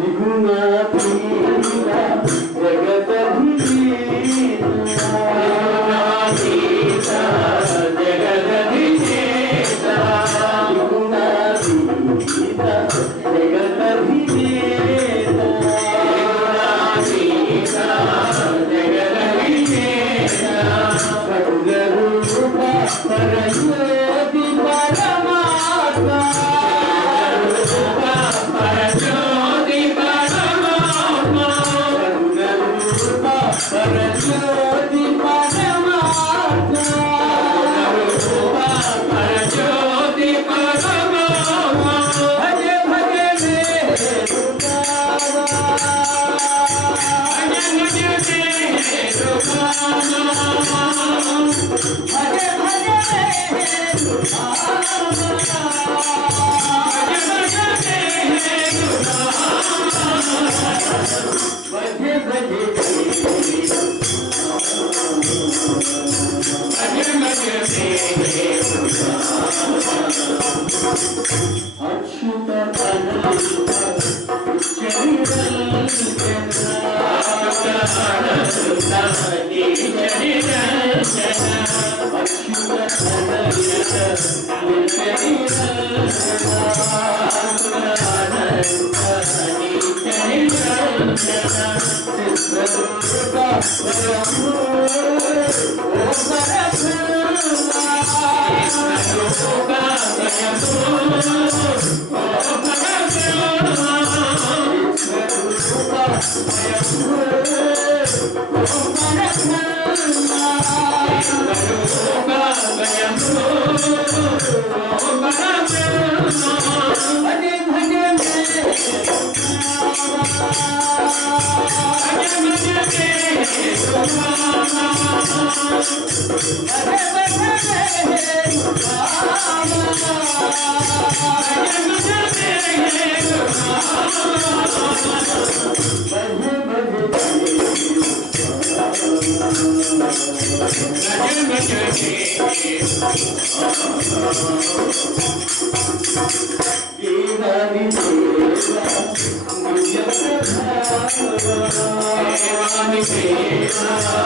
విగుణ ప్రియ జగత Oh, Oh,